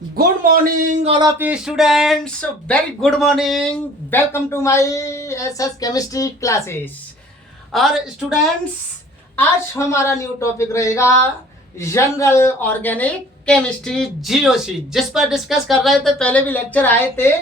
Good morning, all of you students. Very good morning. Welcome to my SS Chemistry classes. और students, आज हमारा new topic रहेगा general organic chemistry GOC, जिस पर discuss कर रहे थे, पहले भी लेक्चर आए थे।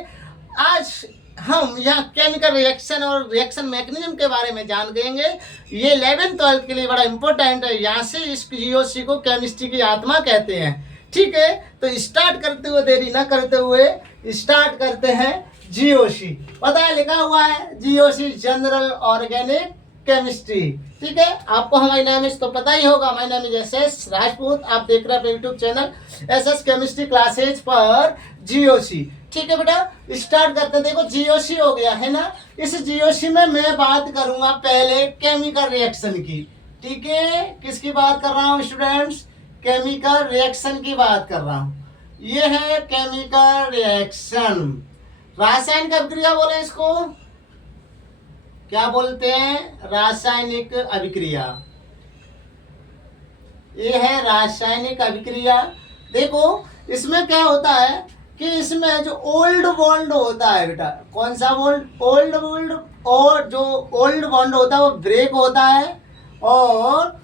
आज हम यहाँ केमिकल रिएक्शन और रिएक्शन मैकेनिज्म के बारे में जान लेंगे। ये 11th-12th के लिए बड़ा इंपॉर्टेंट है। यहाँ से इस जीओसी को केमिस्ट्री की आत्मा कहते हैं। ठीक है, तो स्टार्ट करते हुए देरी ना करते हुए स्टार्ट करते हैं जीओसी। पता है, लिखा हुआ है जीओसी जनरल ऑर्गेनिक केमिस्ट्री। ठीक है, आपको हमारी नाम इस तो पता ही होगा। हमारी नाम एसएस राजपूत। आप देख रहे हैं YouTube channel SS chemistry classes पर जीओसी। ठीक है बेटा, स्टार्ट करते हैं। देखो, जीओसी हो गया है ना। इस जीओसी में मैं बात करूंगा पहले केमिकल रिएक्शन की। ठीक है, किसकी बात कर रहा हूँ स्टूडेंट्स? केमिकल रिएक्शन की बात कर रहा हूँ। ये है केमिकल रिएक्शन। रासायनिक अभिक्रिया बोले इसको, क्या बोलते हैं? रासायनिक अभिक्रिया। ये है रासायनिक अभिक्रिया। देखो, इसमें क्या होता है कि इसमें जो ओल्ड बॉन्ड होता है बेटा, कौन सा बॉन्ड? Old bond. और जो ओल्ड बॉन्ड होता है वो ब्रेक होता है। और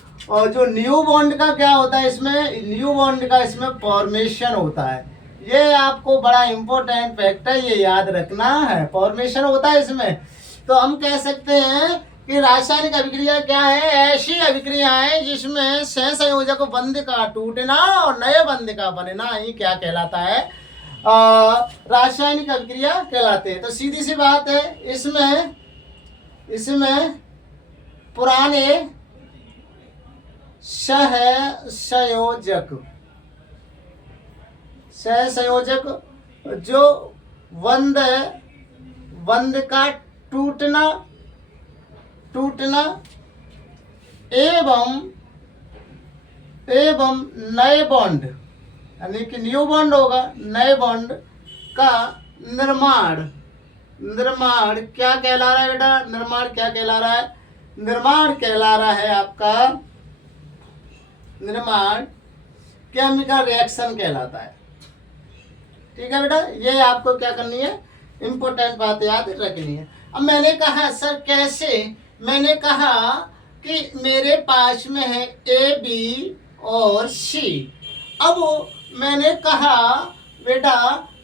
जो न्यू बॉन्ड का क्या होता है इसमें? न्यू बॉन्ड का इसमें फॉर्मेशन होता है। ये आपको बड़ा इंपॉर्टेंट फैक्ट है, ये याद रखना है। फॉर्मेशन होता है इसमें। तो हम कह सकते हैं कि रासायनिक अभिक्रिया क्या है? ऐसी अभिक्रिया है जिसमें सहसंयोजक बंध का टूटना और नए बंध का बनना ही क्या कहलाता है? रासायनिक अभिक्रिया कहलाते हैं। तो सीधी सी बात है, इसमें पुराने सहसंयोजक जो बंध का टूटना एवं नए बॉन्ड, यानी कि न्यू बॉन्ड होगा, नए बॉन्ड का निर्माण क्या कहला रहा है बेटा? निर्माण क्या कहला रहा है? निर्माण कहला रहा है आपका, निर्माण केमिकल रिएक्शन कहलाता है। ठीक है बेटा, ये आपको क्या करनी है? इंपॉर्टेंट बात याद रखनी है। अब मैंने कहा सर कैसे? मैंने कहा कि मेरे पास में है ए, बी और सी। अब मैंने कहा बेटा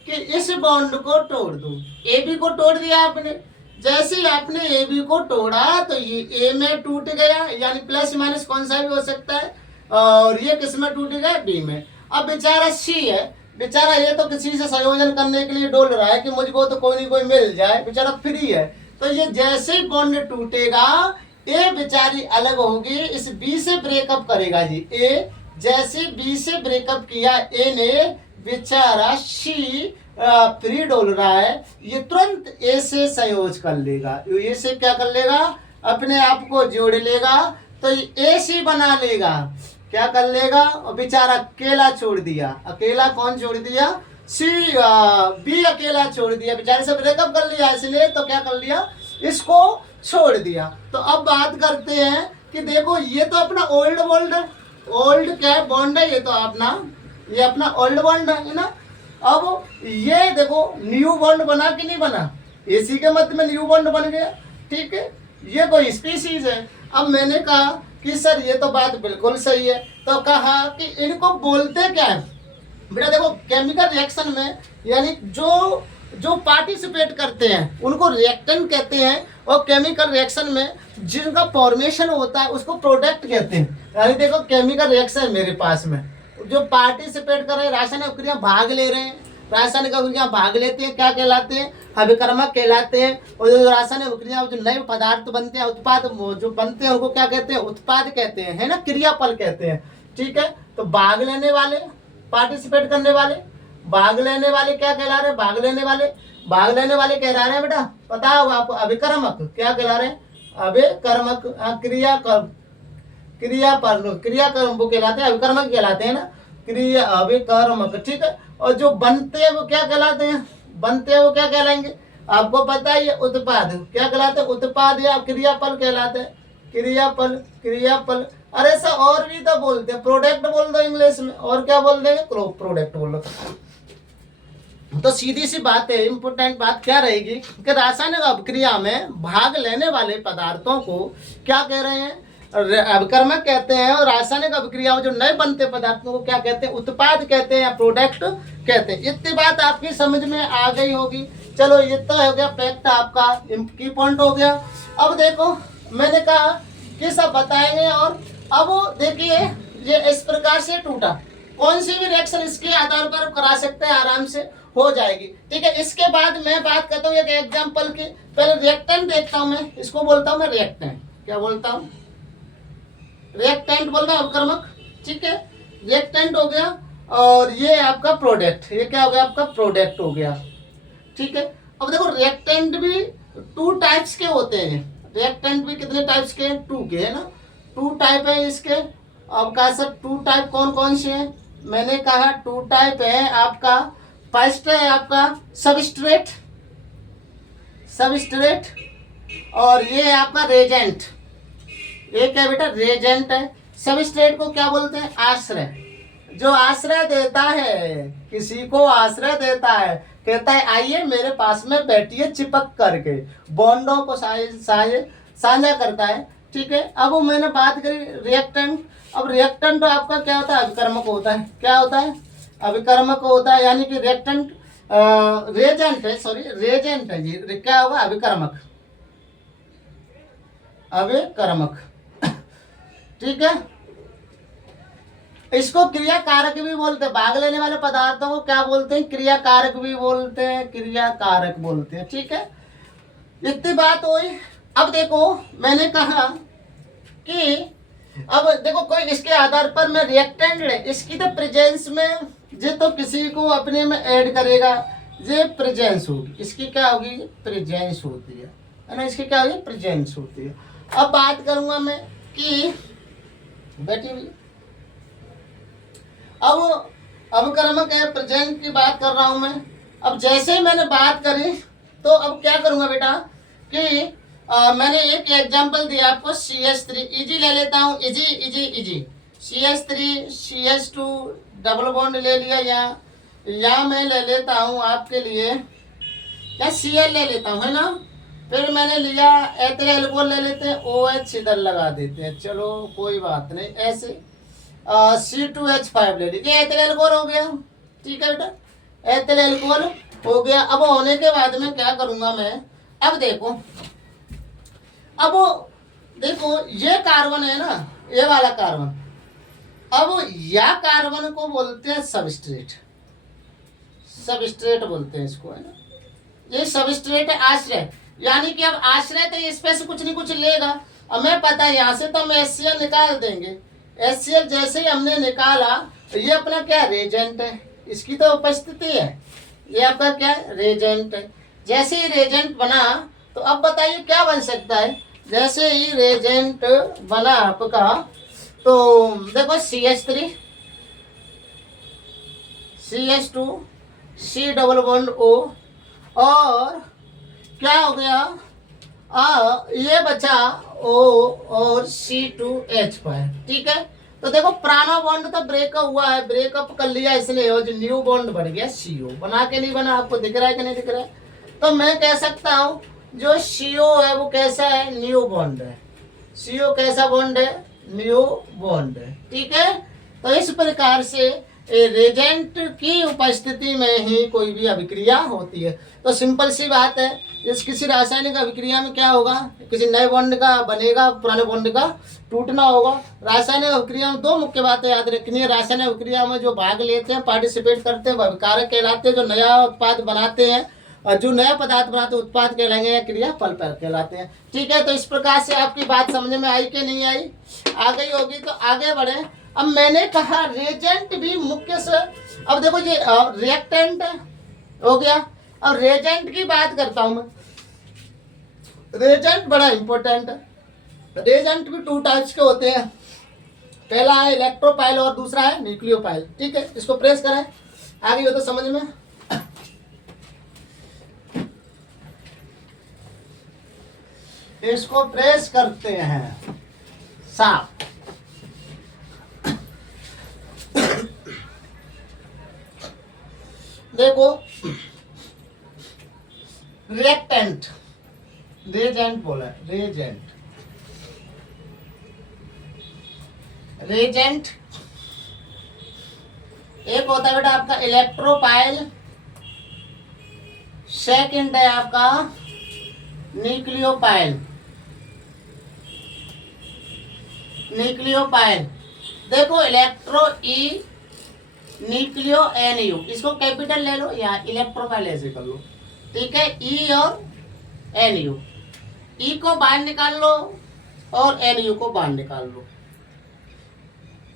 कि इस बॉन्ड को तोड़ दो। ए बी को तोड़ दिया आपने। जैसे ही आपने ए बी को तोड़ा तो ये ए में टूट गया, यानी प्लस माइनस कौन सा भी हो सकता है। और ये किस में टूट गया? बी में। अब बेचारा सी है, बेचारा ये तो किसी से संयोजन करने के लिए डोल रहा है कि मुझको तो कोई नहीं कोई मिल जाए, बेचारा फ्री है। तो ये जैसे ही बॉन्ड टूटेगा, ए बेचारी अलग होगी, इस बी से ब्रेकअप करेगा जी। ए जैसे बी से ब्रेकअप किया, ए ने, बेचारा सी फ्री डोल रहा है, ये तुरंत ए से संयोज कर लेगा। ए से क्या कर लेगा? अपने आप को जोड़ लेगा, तो ए सी बना लेगा। क्या कर लेगा? और बेचारा अकेला छोड़ दिया। अकेला कौन छोड़ दिया? सी। बी अकेला छोड़ दिया, बेचारे से ब्रेकअप कर लिया, इसलिए तो क्या कर लिया? इसको छोड़ दिया। तो अब बात करते हैं कि देखो, ये तो अपना ओल्ड बॉन्ड है। ओल्ड क्या है? बॉन्ड है। ये तो ये अपना ओल्ड बॉन्ड है ना। अब ये देखो, न्यू बॉन्ड बना कि नहीं बना? इसी के मध्य में न्यू बॉन्ड बन गया। ठीक है, ये कोई स्पीसीज है। अब मैंने कहा कि सर ये तो बात बिल्कुल सही है। तो कहा कि इनको बोलते क्या है बेटा? देखो, केमिकल रिएक्शन में यानी जो पार्टिसिपेट करते हैं उनको रिएक्टेंट कहते हैं, और केमिकल रिएक्शन में जिनका फॉर्मेशन होता है उसको प्रोडक्ट कहते हैं। यानी देखो, केमिकल रिएक्शन मेरे पास में जो पार्टिसिपेट कर रहे हैं, रासायनिक अभिक्रिया भाग ले रहे हैं, रासायनिक अभिक्रिया भाग लेते हैं, क्या कहलाते हैं? अभिकर्मक कहलाते हैं। और जो रासायनिक अभिक्रिया जो नए पदार्थ बनते हैं, उत्पाद जो बनते हैं, उनको क्या कहते हैं? उत्पाद कहते हैं, है ना, क्रियाफल कहते हैं। ठीक है, तो भाग लेने वाले, पार्टिसिपेट करने वाले, भाग लेने वाले क्या कहला रहे हैं? भाग लेने वाले कहला रहे हैं बेटा, पता होगा आपको। अभिकर्मक क्या कहला रहे हैं? अभिकर्मक। क्रियाकर्म वो कहलाते हैं, अभिकर्मक कहलाते हैं ना, क्रिया अभिकर्मक। ठीक है, और जो बनते हैं वो क्या कहलाते हैं? बनते हैं वो क्या कहलाएंगे? आपको पता ही है, उत्पाद क्या कहलाते हैं? उत्पाद या क्रियाफल कहलाते हैं। क्रियाफल अरे सर और भी तो बोलते हैं, प्रोडक्ट बोल दो इंग्लिश में, और क्या बोल देंगे? प्रोडक्ट बोल दो। तो सीधी सी बात है, इम्पोर्टेंट बात क्या रहेगी कि रासायनिक अभिक्रिया में भाग लेने वाले पदार्थों को क्या कह रहे हैं, अभिकर्मक कहते हैं। और रासायनिक अभिक्रिया में जो नए बनते पदार्थों को क्या कहते हैं, उत्पाद कहते हैं या प्रोडक्ट कहते हैं। इतनी बात आपकी समझ में आ गई होगी। चलो ये तो हो गया फैक्ट, आपका की पॉइंट हो गया। अब देखो मैंने कहा कि सब बताएंगे, और अब देखिए ये इस प्रकार से टूटा, कौन सी भी रिएक्शन इसके आधार पर करा सकते हैं, आराम से हो जाएगी। ठीक है, इसके बाद मैं बात करता हूँ एक एग्जांपल की। पहले रिएक्टेंट देखता हूँ, मैं इसको बोलता हूँ मैं रिएक्टेंट। क्या बोलता हूँ, रिएक्टेंट बोल रहा हूँ, अवकर्मक। ठीक है, रिएक्टेंट हो गया। और ये आपका प्रोडक्ट, ये क्या हो गया, आपका प्रोडक्ट हो गया। ठीक है, अब देखो रिएक्टेंट भी टू टाइप्स के होते हैं। रिएक्टेंट भी कितने टाइप्स के हैं, टू के, है ना। टू टाइप है इसके। अब कहा सर टू टाइप कौन कौन से हैं, मैंने कहा टू टाइप है आपका। फर्स्ट है आपका सबस्ट्रेट, सबस्ट्रेट, और ये है आपका रेजेंट। ये क्या बेटा, रेजेंट है। सबस्ट्रेट को क्या बोलते हैं, आश्रय। जो आश्रय देता है, किसी को आश्रय देता है, कहता है आइए मेरे पास में बैठिए, चिपक करके बॉन्डों को साझा करता है। ठीक है, अब मैंने बात करी रिएक्टेंट। अब रिएक्टेंट तो आपका क्या होता है, अभिकर्मक होता है। क्या होता है, अभिकर्मक होता है, यानी कि रिएक्टेंट रेजेंट है, सॉरी रेजेंट है जी। क्या होगा, अभिकर्मक, अभिकर्मक। ठीक है, इसको क्रिया कारक भी बोलते हैं। भाग लेने वाले पदार्थों को क्या बोलते हैं, क्रिया कारक भी बोलते हैं, क्रिया कारक बोलते हैं। ठीक है, इतनी बात हुई। अब देखो मैंने कहा कि अब देखो कोई इसके आधार पर मैं रिएक्टेंट ले, इसकी तो प्रेजेंस में जे तो किसी को अपने में ऐड करेगा, ये प्रेजेंस होगी। इसकी क्या होगी, प्रेजेंस होती है ना, इसकी क्या होगी, प्रेजेंस होती है। अब बात करूंगा मैं कि बैठी हुई, अब अभिकर्मक है, प्रेजेंट की बात कर रहा हूं मैं। अब जैसे ही मैंने बात करी तो अब क्या करूंगा बेटा कि मैंने एक एग्जांपल दिया आपको, CH3 इजी ले लेता हूँ, easy easy easy. CH3 CH2 double bond ले लिया, या मैं ले लेता हूँ आपके लिए क्या, Cl ले लेता हूँ, है ना। फिर मैंने लिया एथिल एल्कोहल ले लेते हैं, OH इधर लगा देते हैं, चलो कोई बात नहीं। ऐसे C2H5 ले लीजिए, एथिल एल्कोहल हो गया। ठीक है बेटा, एथिल एल्कोहल हो गया। अब होने के बाद में क्या करूंगा मैं, अब देखो ये कार्बन है ना, ये वाला कार्बन। अब या कार्बन को बोलते हैं सबस्ट्रेट, सबस्ट्रेट बोलते हैं इसको, है ना। ये सबस्ट्रेट है, आश्रय, यानी कि अब आश्रय तो इसमें से कुछ नहीं कुछ लेगा। अब मैं पता है यहाँ से तो हम HCl निकाल देंगे। HCl जैसे ही हमने निकाला, ये अपना क्या रेजेंट है, इसकी तो उपस्थिति है, ये आपका क्या है, रेजेंट है। जैसे ही रेजेंट बना तो अब बताइए क्या बन सकता है। जैसे ही रेजेंट बना आपका, तो देखो CH3 CH2 C double bond O, और क्या हो गया, ये बचा O और C2H5। ठीक है, तो देखो पुराना बॉन्ड तो ब्रेकअप हुआ है, ब्रेकअप कर लिया इसलिए, और जो न्यू बॉन्ड बन गया CO। बना के नहीं बना, आपको दिख रहा है कि नहीं दिख रहा है। तो मैं कह सकता हूँ जो CO है वो कैसा है, न्यू बॉन्ड है। CO कैसा बॉन्ड है, न्यू बॉन्ड है। ठीक है, तो इस प्रकार से रेजेंट की उपस्थिति में ही कोई भी अभिक्रिया होती है। तो सिंपल सी बात है, इस किसी रासायनिक अभिक्रिया में क्या होगा, किसी नए बॉन्ड का बनेगा, पुराने बॉन्ड का टूटना होगा। रासायनिक अभिक्रिया में दो मुख्य बातें याद रखनी है। रासायनिक अभिक्रिया में जो भाग लेते हैं, पार्टिसिपेट करते हैं, वह अभिकारक कहलाते हैं। जो नया उत्पाद बनाते हैं और जो नया पदार्थ बनाते हैं, उत्पाद कहलाएंगे या क्रिया फल कहलाते हैं। ठीक है, तो इस प्रकार से आपकी बात समझ में आई कि नहीं आई, आ गई होगी। तो आगे बढ़े। अब मैंने कहा रेजेंट भी मुख्य से, अब देखो ये रिएक्टेंट हो गया। अब रेजेंट की बात करता हूं मैं। रेजेंट बड़ा इंपॉर्टेंट है। रेजेंट भी टू टाइप्स के होते हैं, पहला है इलेक्ट्रोपाइल और दूसरा है न्यूक्लियोपाइल। ठीक है, इसको प्रेस करें, आ गई हो तो समझ में। इसको प्रेस करते हैं, साफ। देखो रिएक्टेंट, रेजेंट बोला है, रेजेंट, रेजेंट एक होता है बेटा आपका इलेक्ट्रोपाइल, सेकंड है आपका न्यूक्लियोपाइल, न्यूक्लियोपाइल। देखो electro E, nucleo N U, इसको कैपिटल ले लो या इलेक्ट्रोपाइल ऐसे कर लो, ठीक है। ई और एन यू, ई को बाहर निकाल लो और एन यू को बाहर निकाल लो।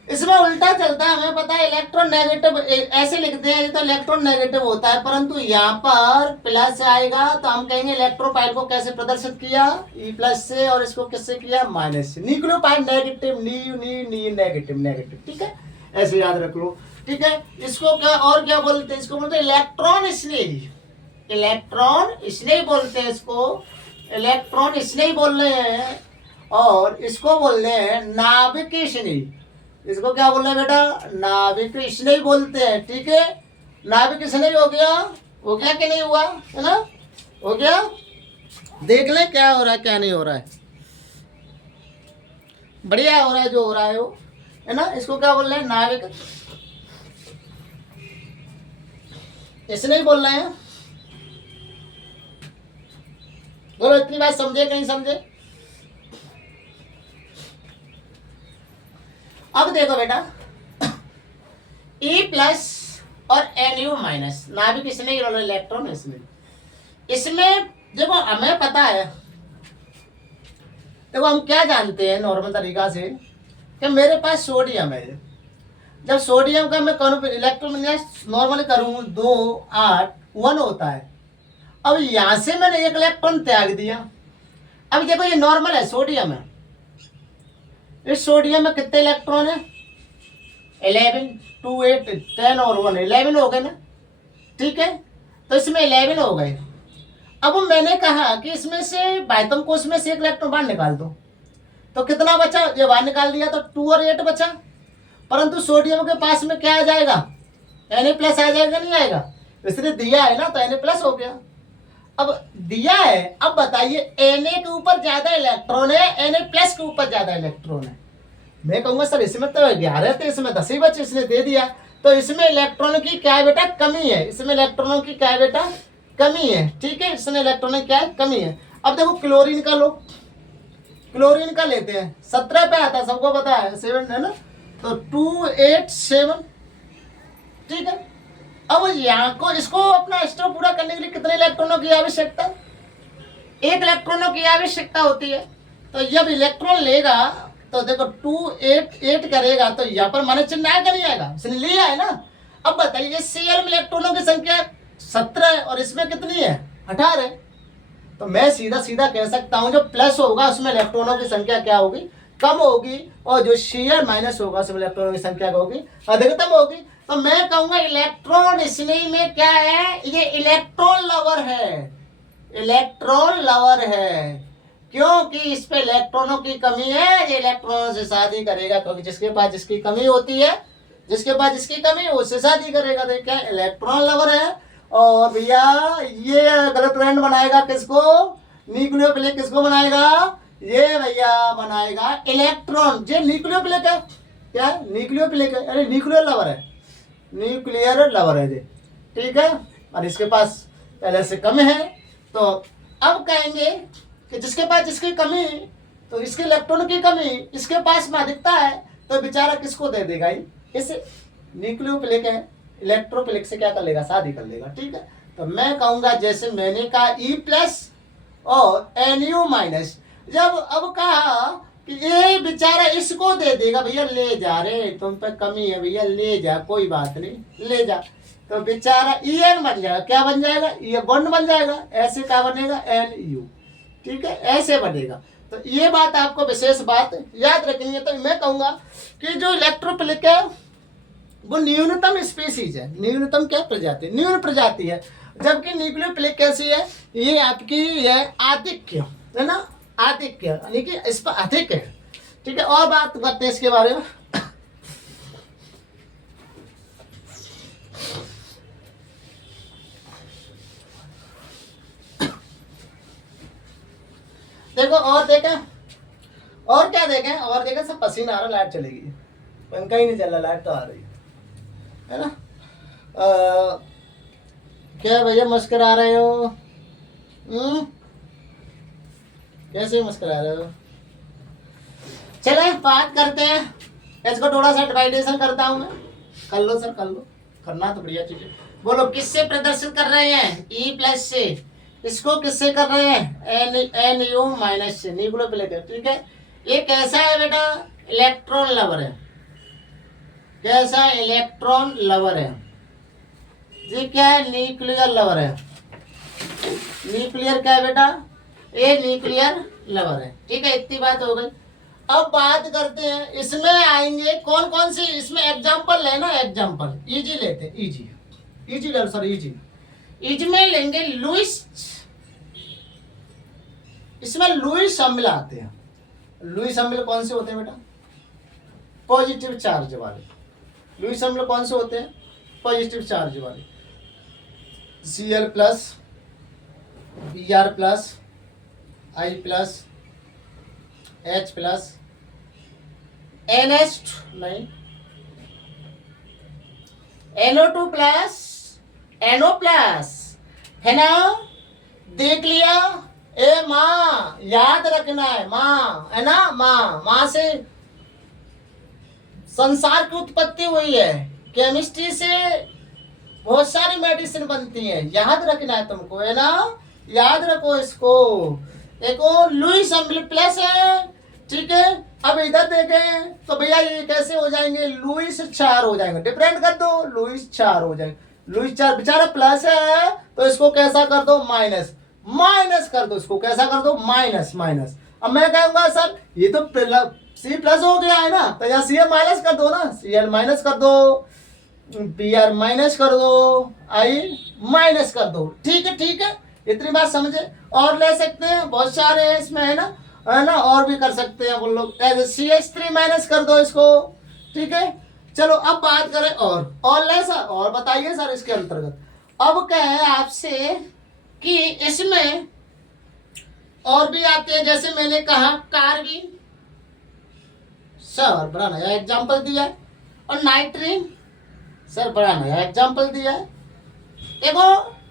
इसमें उल्टा चलता है, हमें पता है इलेक्ट्रॉन नेगेटिव ऐसे लिखते हैं तो इलेक्ट्रॉन नेगेटिव होता है, परंतु यहाँ पर प्लस आएगा तो हम कहेंगे इलेक्ट्रोपाइल को कैसे प्रदर्शित किया, ई प्लस से, और इसको किससे किया, माइनस से। न्यूक्लियोपाइल नेगेटिव, नी नेगेटिव, नेगेटिव, ठीक है, ऐसे याद रख लो, ठीक है। इसको क्या और क्या बोलते हैं, इसको बोलते हैं इलेक्ट्रॉन स्नेही, इलेक्ट्रॉन स्नेही बोलते हैं इसको, इलेक्ट्रॉन स्नेही बोल रहे हैं। और इसको बोल रहे हैं नाभिक स्नेही, इसको क्या बोल रहे हैं बेटा, नाभिक स्नेही बोलते हैं, ठीक है। नाभिक स्नेही हो गया कि नहीं हुआ, है ना, हो गया। देख ले क्या हो रहा है क्या नहीं हो रहा है, बढ़िया हो रहा है जो हो रहा है वो, है ना। इसको क्या बोल रहे हैं, नाभिक स्नेही बोल रहे हैं। बोलो इतनी बात समझे कि नहीं समझे। अब देखो बेटा E प्लस और NU माइनस, नाभिक इसमें इलेक्ट्रॉन इसमें देखो हमें पता है, देखो हम क्या जानते हैं नॉर्मल तरीका से कि मेरे पास सोडियम है। जब सोडियम का मैं इलेक्ट्रॉन नॉर्मली करूँ 2 8 1 होता है। अब यहां से मैंने एक इलेक्ट्रॉन त्याग दिया। अब देखो ये नॉर्मल है, सोडियम है, इस सोडियम में कितने इलेक्ट्रॉन है, 11, 2 8 10 और 1 11 हो गए ना, ठीक है। तो इसमें 11 हो गए। अब मैंने कहा कि इसमें से बाह्यतम कोश में से एक इलेक्ट्रॉन बाहर निकाल दो, तो कितना बचा, ये बाहर निकाल दिया तो 2 और 8 बचा। परंतु सोडियम के पास में क्या आ जाएगा, Na प्लस आ जाएगा, नहीं आएगा, इसलिए दिया है ना तो Na प्लस हो गया। अब दिया है, अब बताइए Na के ऊपर ज्यादा इलेक्ट्रॉन है, Na प्लस के ऊपर ज्यादा इलेक्ट्रॉन है। मैं कहूंगा सर इसमें तो 11 थे, इसमें 10 ही बचे, इसने दे दिया, तो इसमें इलेक्ट्रॉन की क्या है बेटा, कमी है, इसमें इलेक्ट्रॉनों की क्या है बेटा, कमी है, ठीक है, इसमें इलेक्ट्रॉन की क्या है, कमी है। अब देखो क्लोरीन का लो, क्लोरीन का लेते हैं, 17 पे आता है, सबको पता है, 7 है ना, तो 2 8 7, ठीक है। अब यहाँ को इसको अपना स्टोर पूरा करने के लिए कितने इलेक्ट्रॉनों की आवश्यकता, 1 इलेक्ट्रॉनों की आवश्यकता होती है। तो जब इलेक्ट्रॉन लेगा तो देखो 2 8 8 करेगा तो यहाँ पर माइनस चिन्ह आएगा नहीं आएगा, इसने लिया है ना। अब बताइए Cl में इलेक्ट्रॉनों की संख्या 17 है और इसमें कितनी है, 18 है। तो मैं सीधा सीधा कह सकता हूँ जो प्लस होगा उसमें इलेक्ट्रॉनों की संख्या क्या होगी, कम होगी, और जो Cl माइनस होगा उसमें इलेक्ट्रॉनों की संख्या क्या होगी, अधिकतम होगी। तो मैं कहूंगा इलेक्ट्रॉन स्नेही में क्या है, ये इलेक्ट्रॉन लवर है, इलेक्ट्रॉन लवर है, क्योंकि इस पे इलेक्ट्रॉनों की कमी है, ये इलेक्ट्रॉनों से शादी करेगा, क्योंकि जिसके पास जिसकी कमी होती है, जिसके पास जिसकी कमी है उससे शादी करेगा। तो क्या इलेक्ट्रॉन लवर है। और भैया ये गर्लफ्रेंड बनाएगा किसको, न्यूक्लियोफिलिक किसको बनाएगा, ये भैया बनाएगा इलेक्ट्रॉन, ये न्यूक्लियोफिलिक है, क्या न्यूक्लियोफिलिक है, अरे न्यूक्लियर लवर है, न्यूक्लियर लवर है ये, ठीक है। और इसके पास पहले से कम है, तो अब कहेंगे कि जिसके पास जिसकी कमी, तो इसके इलेक्ट्रॉन की कमी इसके पास में अधिकता है, तो बेचारा किसको दे देगा, इसे न्यूक्लियोफिलिक है, इलेक्ट्रोफिलिक से क्या कर लेगा, शादी कर लेगा, ठीक है। तो मैं कहूंगा जैसे मैंने कहा E प्लस और NU माइनस, जब अब कहा कि ये बेचारा इसको दे देगा, भैया ले जा रे, तुम पे कमी है भैया, ले जा, कोई बात नहीं, ले जा, तो बेचारा En बन जाएगा, क्या बन जाएगा, ये बॉन्ड बन जाएगा, ऐसे क्या बनेगा, NU, ठीक है, ऐसे बनेगा। तो ये बात आपको विशेष बात याद रखनी है। तो मैं कहूंगा कि जो इलेक्ट्रोफिलिक है वो न्यूनतम स्पीसीज है, न्यूनतम क्या प्रजाति, न्यून प्रजाति है, जबकि न्यूक्लियोफिलिक कैसी है, ये आपकी है आधिक्य, है ना, आधिक्य, यानी कि इस पर अधिक है, ठीक है। और बात करते हैं इसके बारे में। देखो और देखें, और क्या देखें, और देखें, सब पसीना आ रहा, लाइट चलेगी, पंखा ही नहीं चल रहा, लाइट तो आ रही है ना। क्या भैया मुस्कुरा रहे हो? कैसे मुस्कुरा रहे हो? चले बात करते हैं, इसको थोड़ा सा डिवाइडेशन करता हूँ मैं। कर लो सर, कर लो, करना तो बढ़िया चीज है। बोलो किससे प्रदर्शित कर रहे हैं? ई प्लस से। इसको किससे कर रहे हैं? एन यू माइनस से, न्यूक्लियोफिलिक। ठीक है, ये कैसा है बेटा? इलेक्ट्रॉन लवर है। कैसा? इलेक्ट्रॉन लवर है। ये क्या है? न्यूक्लियर लवर है। न्यूक्लियर क्या है बेटा? ये न्यूक्लियर लवर है। ठीक है, इतनी बात हो गई। अब बात करते हैं, इसमें आएंगे कौन कौन से, इसमें एग्जाम्पल लेना, एग्जाम्पल इजी लेते हैं, easy easy sir, easy easy में लेंगे लुईस। इसमें लुईस अम्ल आते हैं। लुईस अम्ल कौन से होते हैं बेटा? पॉजिटिव चार्ज वाले। लुईस अम्ल कौन से होते हैं? पॉजिटिव चार्ज वाले। Cl plus, Br plus, I plus, H plus, NH नहीं, NO2 प्लस, NO प्लस, है ना? देख लिया? ए माँ, याद रखना है, माँ है ना, माँ से संसार की उत्पत्ति हुई है। केमिस्ट्री से बहुत सारी मेडिसिन बनती हैं, याद रखना है तुमको, है ना? याद रखो इसको। एक और लुईस अम्ल प्लस है। ठीक है, अब इधर देखें तो भैया ये कैसे हो जाएंगे? लुईस 4 हो जाएंगे। डिफरेंट कर दो, लुईस 4 हो जाएंगे। लुईस 4 बेचारा प्लस है तो इसको कैसा कर दो? माइनस। माइनस कर दो इसको, कैसा कर दो? Minus minus. अब मैं कहूंगा सर ये तो सी प्लस हो गया है ना, तो यहाँ सी माइनस कर दो ना, सी एल माइनस कर दो, पी आर माइनस कर दो, आई माइनस कर दो। ठीक है, ठीक है, इतनी बात समझे। और ले सकते हैं, बहुत सारे हैं इसमें, है ना, और भी कर सकते हैं हम लोग। CH3 माइनस कर दो इसको। ठीक है, चलो अब बात करें और ले सर, और बताइए सर इसके अंतर्गत। अब क्या है आपसे कि इसमें और भी आते हैं, जैसे मैंने कहा कार्बन, सर बड़ा नया एग्जाम्पल दिया है। और नाइट्रीन, सर बड़ा नया एग्जाम्पल दिया है। देखो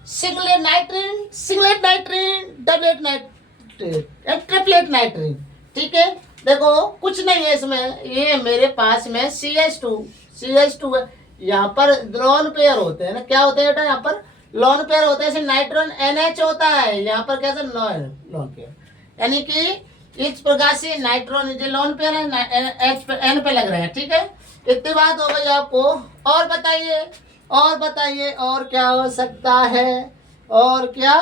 सिंगलेट नाइट्रीन, सिंगलेट नाइट्रीन, डबलेट नाइट्रीन, ट्रिपलेट नाइट्रीन। ठीक है, देखो कुछ नहीं है इसमें, ये मेरे पास में CH2 है। यहाँ पर लोन पेयर होते हैं ना, क्या होते हैं बेटा? यहाँ पर लोन पेयर होते हैं। जैसे नाइट्रोजन NH होता है, यहाँ पर कैसे लोन पेयर, यानी कि इस प्रकार से नाइट्रोजन जो लोन पेयर है H पे N पे लग रहे हैं। ठीक है, इतनी बात हो गई आपको। और बताइए, और बताइए, और क्या हो सकता है? और क्या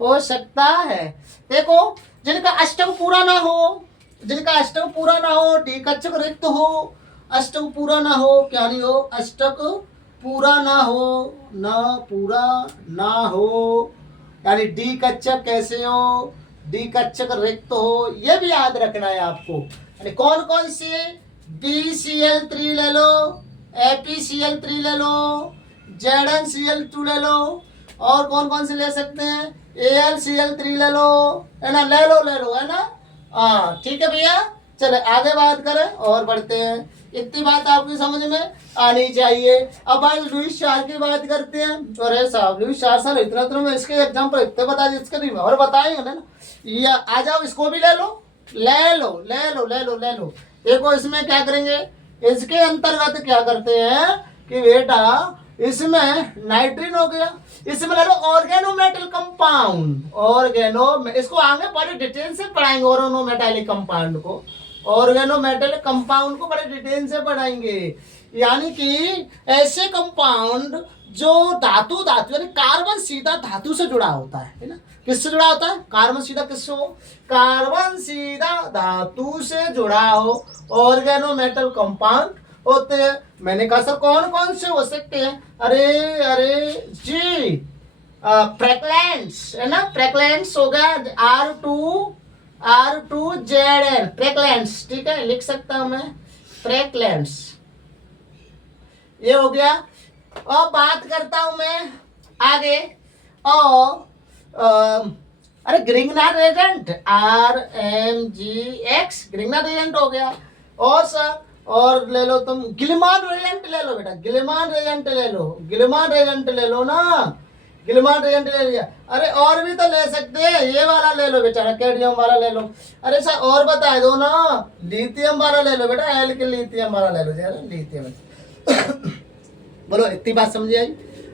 हो सकता है? देखो जिनका अष्टक पूरा ना हो, जिनका अष्टक पूरा ना हो, डी कक्षक रिक्त हो, अष्टक पूरा ना हो, क्या नहीं हो? अष्टक पूरा ना हो, ना पूरा ना हो, यानी डी कक्षक कैसे हो? डी कक्षक रिक्त हो, ये भी याद रखना है आपको। यानी कौन कौन से? BCl3 ले लो, ApCl3 ले लो, ZnCl2 ले लो, और कौन कौन से ले सकते हैं? AlCl3 ले लो, है ना, ले लो, है ना। हाँ ठीक है भैया, चले आगे बात करें और बढ़ते हैं। इतनी बात आपकी समझ में आनी चाहिए। अब आज लुईस 4 की बात करते हैं। अरे साहब लुईस 4 साल इतना तो मैं इसके एग्जाम्पल इतने बता दिए, इसके नहीं और बताएंगे ना। ये आ जाओ, इसको भी ले लो, ले लो, ले लो, ले लो, ले लो। देखो इसमें क्या करेंगे, इसके अंतर्गत क्या करते हैं कि बेटा इसमें नाइट्रीन हो गया, इसमें ले लो ऑर्गेनोमेटल कंपाउंड, इसको आगे बड़े डिटेल से पढ़ाएंगे। ऑर्गेनोमेटालिक कंपाउंड को, ऑर्गेनोमेटल कंपाउंड को बड़े डिटेल से पढ़ाएंगे। यानी कि ऐसे कंपाउंड जो धातु यानी कार्बन सीधा धातु से जुड़ा होता है ना। किससे जुड़ा होता है? कार्बन सीधा किससे हो? कार्बन सीधा धातु से जुड़ा हो, ऑर्गेनोमेटल कंपाउंड होते हैं। मैंने कहा सर कौन कौन से हो सकते हैं? अरे जी प्रेक्लेंट्स है ना, प्रेक्लेंट्स हो गया, R2ZN प्रेक्लेंट्स। ठीक है, लिख सकता हूं मैं प्रेक्लेंट्स, ये हो गया। और बात करता हूं मैं आगे, और अरे ग्रिग्नार रेजेंट RMGX ग्रिग्नार रेजेंट हो गया। और सर और ले लो तुम गिलमान रेजेंट ले लो बेटा, गिलमान रेजेंट ले लो, गिलमान रेजेंट ले लो ना, गिलमान रेजेंट ले लिया। अरे और भी तो ले सकते हैं, ये वाला ले लो बेटा, कैडमियम वाला ले लो। अरे सर और बता दो ना, लिथियम वाला ले लो बेटा, एल के लिथियम वाला ले लो जरा, लिथियम। बोलो इतनी बात समझ आई?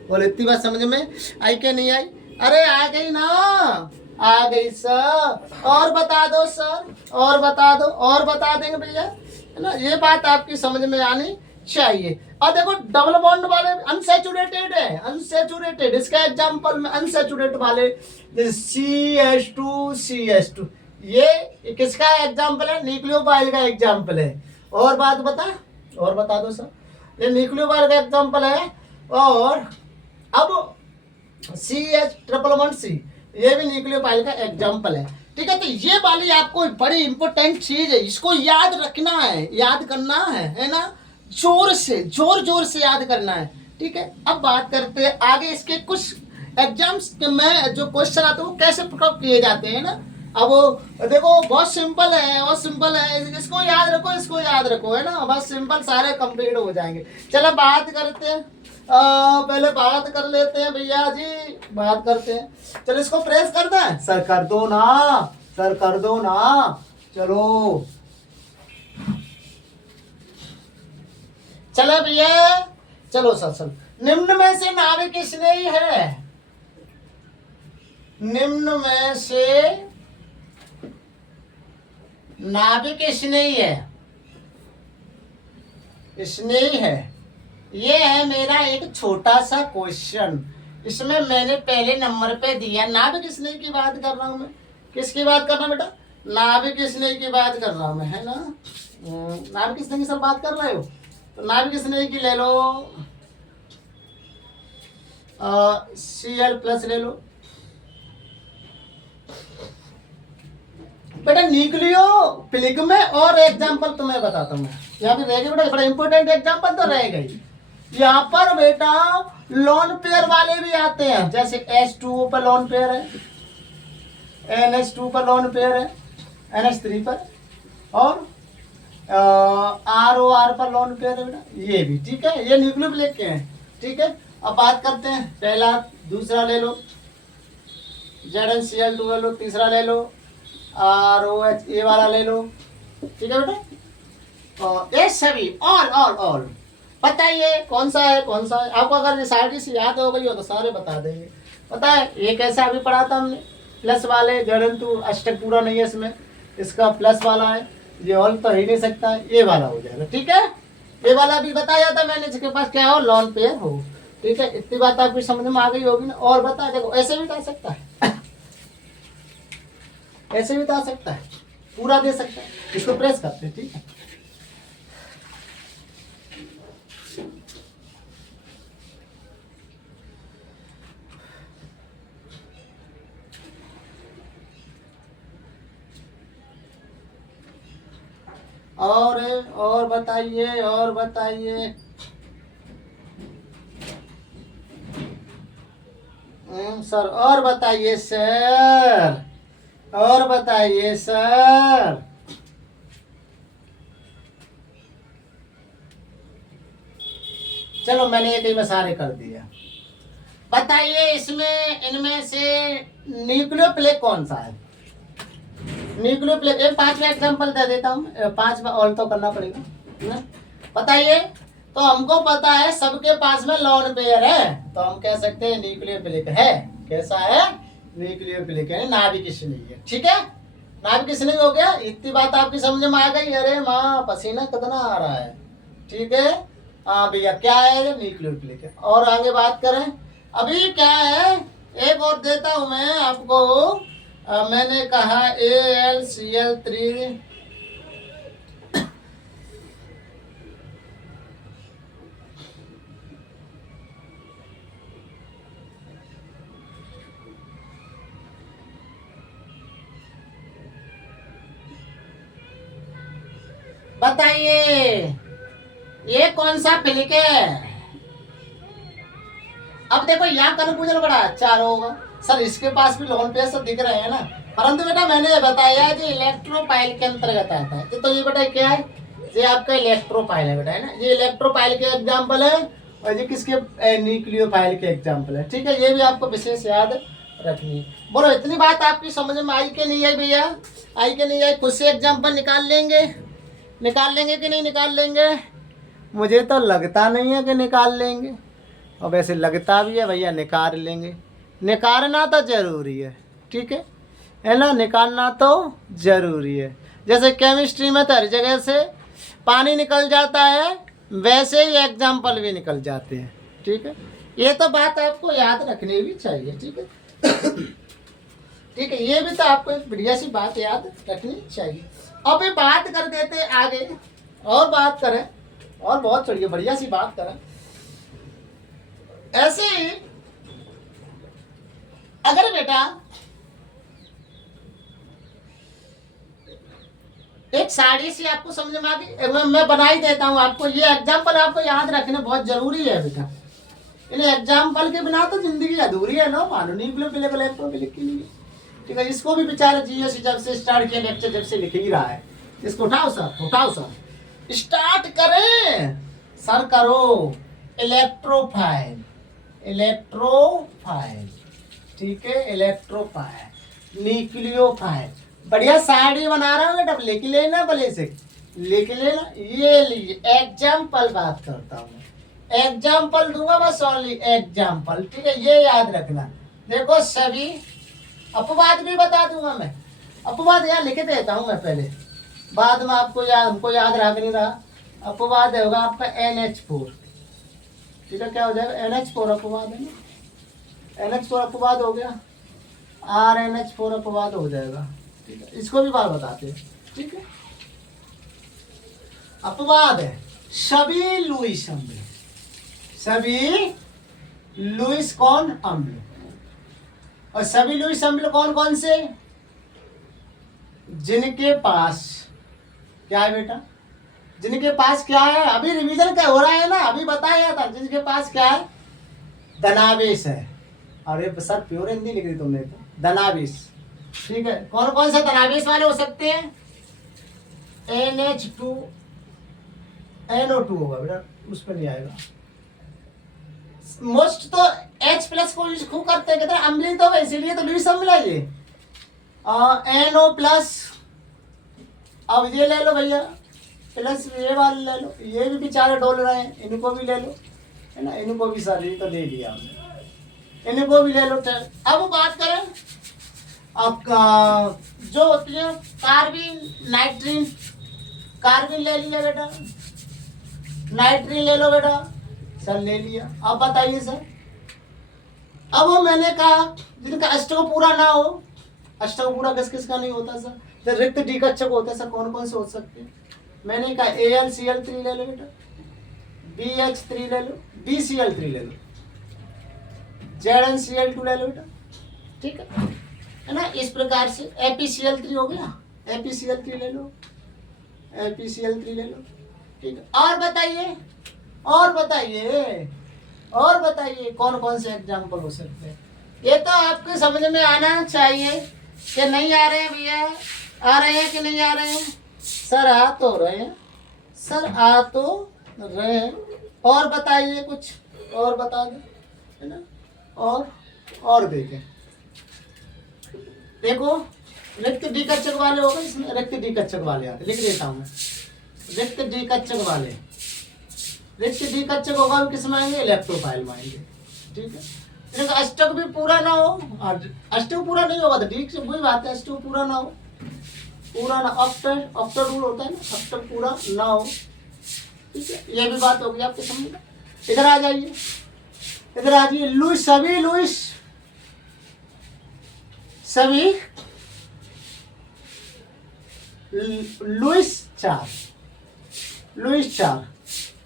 बोलो इतनी बात समझ में आई क्या नहीं आई? अरे आ गई ना, आ गई सर। और बता दो सर, और बता दो, और बता देंगे भैया, है ना। ये बात आपकी समझ में आनी चाहिए। और देखो डबल बॉन्ड वाले अनसैचुरेटेड है, अनसैचुरेटेड, इसका एग्जांपल में अनसैचुरेटेड वाले CH2 ये किसका एग्जांपल है? न्यूक्लियोफाइल का एग्जांपल है। और बात बता, और बता दो सर, ये न्यूक्लियोफाइल का एग्जांपल है। और अब CH111C ये भी न्यूक्लियोफाइल का एग्जांपल है। ठीक है, तो ये वाली आपको बड़ी इंपॉर्टेंट चीज है, इसको याद रखना है, याद करना है ना, जोर से, जोर जोर से याद करना है। ठीक है, अब बात करते हैं आगे इसके कुछ एग्जाम्स में जो क्वेश्चन आते हैं वो कैसे प्रॉप किए जाते हैं ना। अब देखो बहुत सिंपल है, बहुत सिंपल है, इसको याद रखो, इसको याद रखो, है ना, बस सिंपल, सारे कंप्लीट हो जाएंगे। चलो बात करते हैं, पहले बात कर लेते हैं भैया जी, बात करते हैं। चलो इसको प्रेस कर दें सर, कर दो ना सर, कर दो ना, चलो चलो भैया, चलो सर चलो। निम्न में से नाभिक किसने ही है? निम्न में से नाभिक इसने ही है, इसने ही है। ये है मेरा एक छोटा सा क्वेश्चन, इसमें मैंने पहले नंबर पे दिया। नाभिक स्नेह की बात कर रहा हूं मैं, किसकी बात कर रहा हूं बेटा? नाभिक स्नेह की बात कर रहा हूं मैं, है ना। नाभिक स्नेह की सब बात कर रहे हो, तो नाभिक स्नेह की ले लो, Cl+ ले लो बेटा। न्यूक्लियोफिलिक में और एग्जांपल तुम्हें बताता हूँ मैं, यहाँ पे रहेगी बेटा, बड़ा इंपॉर्टेंट एग्जांपल तो रह गई। यहाँ पर बेटा लोन पेयर वाले भी आते हैं, जैसे H2O पर लोन पेयर है, NH2 पर लोन पेयर है, NH3 पर, और ROR पर लोन पेयर है बेटा, ये भी। ठीक है, ये न्यूक्लियोफिलिक के हैं। ठीक है, अब बात करते हैं, पहला दूसरा ले लो, ZnCl2 ले लो, तीसरा ले लो ROH ये वाला ले लो। ठीक है बेटा, और ये सभी ऑल बताइए कौन सा है, कौन सा है। आपको अगर सारी से याद हो गई हो तो सारे बता देंगे। पता है ये कैसे अभी पढ़ा था हमने, प्लस वाले जड़ंतु अष्टक पूरा नहीं है इसमें, इसका प्लस वाला है, ये ऑल तो ही नहीं सकता है, ये वाला हो जाएगा। ठीक है, ये वाला भी बताया था मैंने, जिसके पास क्या हो, लॉन पेयर हो। ठीक है, इतनी बात आपकी समझ में आ गई होगी ना। और बता, देखो ऐसे भी बता सकता है, ऐसे भी बता सकता है, पूरा दे सकता है, इसको प्रेस करते हैं। ठीक है, और बताइए, और बताइए। सर और बताइए सर, और बताइए सर। चलो मैंने ये कई में सारे कर दिया। बताइए इसमें, इनमें से न्यूक्लियोफिलिक कौन सा है? न्यूक्लियोफिलिक, एक 5वां एग्जांपल दे देता हूँ, 5 में और तो करना पड़ेगा ना। बताइए, तो हमको पता है सबके पास में लॉन पेयर है, तो हम कह सकते हैं न्यूक्लियोफिलिक है। कैसा है? न्यूक्लियोफिलिक है, नाभिक स्नेही है। ठीक है, नाभिक स्नेही हो गया, इतनी बात आपकी समझ में आ गई। अरे माँ पसीना कितना आ रहा है। ठीक है, हाँ भैया क्या है, न्यूक्लियोफिलिक है। और आगे बात करें, अभी क्या है, एक और देता हूं मैं आपको। मैंने कहा AlCl3 बताइए ये कौन सा फिलिक है? अब देखो यहाँ कन्फ्यूजन बड़ा अच्छा होगा, सर इसके पास भी लोन पेज तो दिख रहे हैं ना, परंतु बेटा मैंने ये बताया कि इलेक्ट्रोपाइल के अंतर्गत आता है। तो ये बेटा क्या है, ये आपका इलेक्ट्रोपाइल है बेटा, है ना, ये इलेक्ट्रोपाइल के एग्जाम्पल है और ये किसके न्यूक्लियोफाइल के एग्जाम्पल है। ठीक है, ये भी आपको विशेष याद रखनी है। बोलो इतनी बात आपकी समझ में आई कि नहीं आई भैया, आई कि नहीं आई? खुद से एग्जाम्पल निकाल लेंगे, निकाल लेंगे कि नहीं निकाल लेंगे? मुझे तो लगता नहीं है कि निकाल लेंगे, और वैसे लगता भी है भैया निकाल लेंगे। निकालना तो ज़रूरी है, ठीक है ना, निकालना तो ज़रूरी है। जैसे केमिस्ट्री में तो हर जगह से पानी निकल जाता है, वैसे ही एग्जाम्पल भी निकल जाते हैं। ठीक है, ये तो बात आपको याद रखनी भी चाहिए। ठीक है ठीक है, ये भी तो आपको एक बढ़िया सी बात याद रखनी चाहिए। अब ये बात कर देते आगे, और बात करें, और बहुत चढ़िए बढ़िया सी बात करें। ऐसे ही अगर बेटा एक साड़ी सी आपको समझ में आ गई, मैं बना ही देता हूँ आपको। ये एग्जाम्पल आपको याद रखना बहुत जरूरी है बेटा, इन एग्जाम्पल के बिना तो जिंदगी अधूरी है ना, मानो नहीं ठीक है। इसको भी बेचारा जीएस जब से स्टार्ट किया लेक्चर, जब से लिख ही रहा है, इसको उठाओ सर स्टार्ट करें सर, करो इलेक्ट्रोफाइल, इलेक्ट्रोफाइल, ठीक है, इलेक्ट्रोफाइल, न्यूक्लियोफाइल। बढ़िया साड़ी बना रहा हूँ बेटा, लिख लेना, भले से लिख लेना। ये लीजिए एग्जाम्पल बात करता हूँ, एग्जाम्पल दूंगा बस, ओनली एग्जाम्पल। ठीक है, ये याद रखना। देखो सभी अपवाद भी बता दूंगा मैं, अपवाद यहाँ लिख देता हूँ मैं पहले, बाद में आपको हमको याद रख नहीं रहा। अपवाद होगा आपका NH4। ठीक है, क्या हो जाएगा, NH4 अपवाद है ना, NH4 अपवाद हो गया, RNH4 अपवाद हो जाएगा। ठीक है, इसको भी बात बताते हैं। ठीक है, अपवाद है सभी लुईस अम्ल, सभी लुईस कौन अम्ल, और सभी लुईस अम्ल कौन कौन से, जिनके पास क्या है बेटा, जिनके पास क्या है, अभी रिवीजन क्या हो रहा है ना, अभी बताया था, जिनके पास क्या है, धनावेश है। अरे सर प्योर हिंदी लिख दी तुमने तो, धनावेश। ठीक है, कौन कौन से धनावेश वाले हो सकते हैं, NH2 NO2 होगा बेटा, उस पर नहीं आएगा। मोस्ट तो H+ को यूज खूब करते हैं, कहते हैं अम्लीय तो है, इसीलिए तो लुईस अम्ल है ये। NO+, अब ये ले लो भैया, प्लस ये वाले ले लो, ये भी बेचारे डोल रहे हैं, इनको भी ले लो, है ना, इनको भी सारी तो ले लिया हमने, इनको भी ले लो। अब बात करें अब जो होती है कार्बिन, नाइट्रीन, कार्बिन ले लिया बेटा, नाइट्रीन ले लो बेटा, सर ले लिया। अब बताइए सर, अब मैंने कहा जिनका अष्टक पूरा ना हो, अष्टक पूरा किस किस का नहीं होता सर, तो रिक्त डीकच्छक होता है सर, कौन कौन से हो सकते हैं? मैंने कहा AlCl3 ले लो बेटा, BH3 ले लो, BCl3 ले लो, ZnCl2 ले लो बेटा। ठीक है ना, इस प्रकार से ApCl3 हो गया, ApCl3 ले लो, ApCl3 ले लो। ठीक है, और बताइए, और बताइए, और बताइए कौन कौन से एग्जाम्पल हो सकते हैं? ये तो आपको समझ में आना चाहिए कि नहीं आ रहे हैं भैया, आ रहे हैं कि नहीं आ रहे हैं? सर आ तो रहे हैं, सर आ तो रहे हैं। और बताइए कुछ, और बता दें, है ना, और देखें, देखो रिक्त डीकच्छक वाले होगा इसमें, रिक्त डीकच्छक वाले आते, लिख देता हूँ मैं, रिक्त डीकच्छक वाले, रिक्त डीकच्छक होगा किसमें आएंगे, इलेक्ट्रोफाइल में आएंगे। ठीक है, लेकिन अष्टक भी पूरा ना हो, अष्टक पूरा नहीं होगा तो ठीक से वही बात है, अष्टक पूरा ना हो, पूरा ना, ऑक्टर रूल होता है ना, अष्टक पूरा ना हो। ठीक है, ये भी बात होगी आपके समझ में। इधर आ जाइए, इधर आ जाइए, लुईस, सभी लुईस, सभी लुईस 4, लुईस 4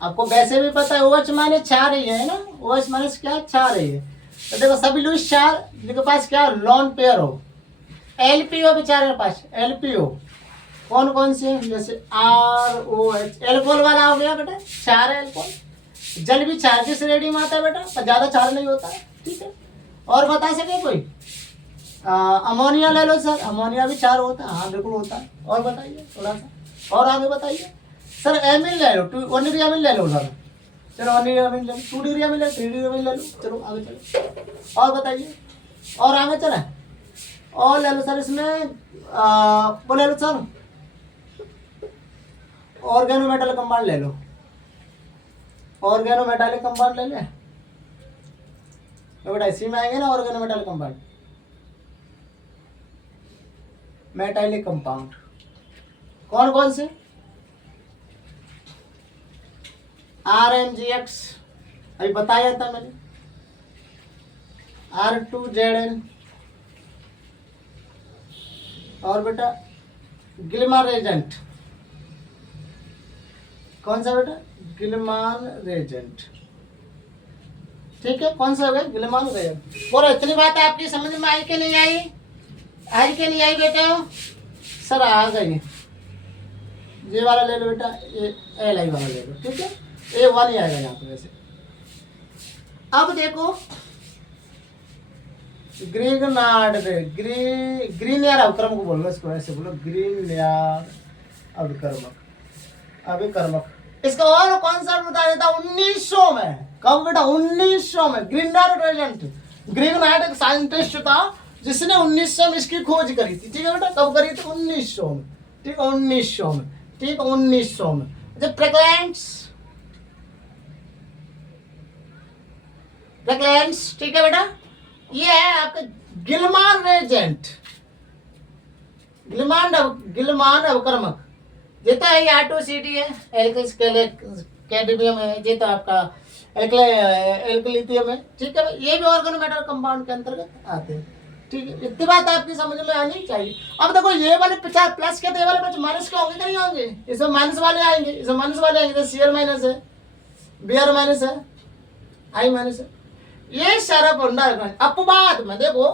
आपको वैसे भी पता है, OH माने 4 ही है ना, OH माने क्या 4 ही है। तो देखो सभी लुईस 4 जिनके पास क्या लोन पेयर हो, LPO बेचारे के पास, LPO कौन कौन से, जैसे ROH, एल्कोहल वाला हो गया बेटा, 4 है एल्कोहल। जल भी 4 की श्रेणी में आता है बेटा, पर ज्यादा 4 नहीं होता है। ठीक है, और बता सके कोई? अमोनिया ले लो सर, अमोनिया भी 4 होता है, हाँ बिल्कुल होता है। और बताइए थोड़ा सा और आगे बताइए सर। एमिन ले लो, 1 डिग्री एमिन ले लो सर, चलो 1 डिग्री एमिन ले लो, 2 डिग्री एमिन ले लो, 3 डिग्री एमिन ले लो, चलो आगे चलो और बताइए और आगे चले और ले लो सर। इसमें वो ले लो सर, ऑर्गेनोमेटल कंपाउंड ले लो, ऑर्गेनोमेटालिक कंपाउंड ले लें तो बेटा इसी में आएंगे ना ऑर्गेनोमेटालिक कंपाउंड, मेटालिक कंपाउंड कौन कौन से? RMGX अभी बताया था मैंने, R2ZN और बेटा गिलमान रेजेंट, कौन सा बेटा? गिलमान रेजेंट, ठीक है। कौन सा हो गया? गिलमान रेजेंट। और इतनी बात आपकी समझ में आई कि नहीं आई? आई कि नहीं आई बेटा? सर आ गई। ये वाला ले लो बेटा, ये LI वाला ले लो, ठीक है। A1 ही आएगा यहाँ पे वैसे। अब देखो ग्रीगनार्ड ग्रीन यार अवक्रम को बोलो, इसको ऐसे बोलो ग्रीन यार अभिकर्मक। इसका और कौन सा बता देता? 1900 में। कब बेटा? 1900 में। ग्रीगनार्ड एक साइंटिस्ट था जिसने 1900 में इसकी खोज करी थी, ठीक है बेटा। कब करी थी? 1900 में, ठीक है 1900 में, ठीक है 1900 में। जब प्रेक्लेंस, ठीक है बेटा। ये है आपका गिलमान रेजेंट, गिलमान अवक्रमक। ये तो है R2CD है, कैडमियम है, ये तो आपका एल्कलिथियम है, ठीक है। ये भी ऑर्गेनोमेटल कंपाउंड के अंतर्गत आते हैं, ठीक है। इतनी बात आपकी समझ में आनी चाहिए। अब देखो ये वाले 50 प्लस के, ये वाले माइनस के होंगे कि नहीं होंगे? इसमें माइनस वाले आएंगे, इसमें माइनस वाले आएंगे। तो Cl माइनस है, Br माइनस है, I माइनस है। ये सारा फंडा अपवाद में देखो।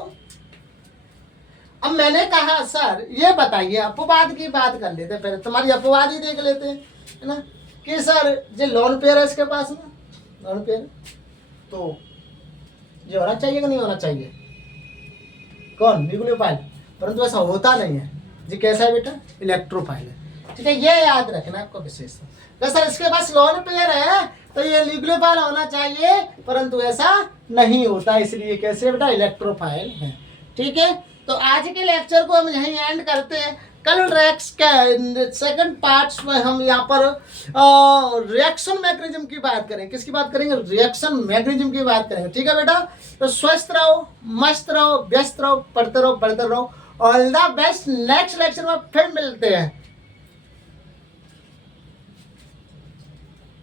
अब मैंने कहा सर ये बताइए, अपवाद की बात कर लेते हैं, पहले तुम्हारी अपवाद ही देख लेते हैं, है ना। कि सर ये लोन पेयर है इसके पास में, लोन पेयर तो ये होना चाहिए कि नहीं होना चाहिए? कौन? न्यूक्लियोफाइल। परंतु ऐसा होता नहीं है जी। कैसा है बेटा? इलेक्ट्रोफाइल है, ठीक है। ये याद रखना आपको विशेषता। तो सर इसके पास लोन पेयर है तो ये न्यूक्लियोफाइल होना चाहिए, परंतु ऐसा नहीं होता, इसलिए कैसे बेटा? इलेक्ट्रोफाइल है, ठीक है। तो आज के लेक्चर को हम यहीं एंड करते हैं। कल रेक्स के सेकंड पार्ट्स में हम यहाँ पर रिएक्शन मैकेनिज्म की बात करेंगे। किसकी बात करेंगे? रिएक्शन मैकेनिज्म की बात करेंगे, ठीक है बेटा। तो स्वस्थ रहो, मस्त रहो, व्यस्त रहो, पढ़ते रहो, पढ़ते रहो। All the best. Next lecture में फिर मिलते हैं।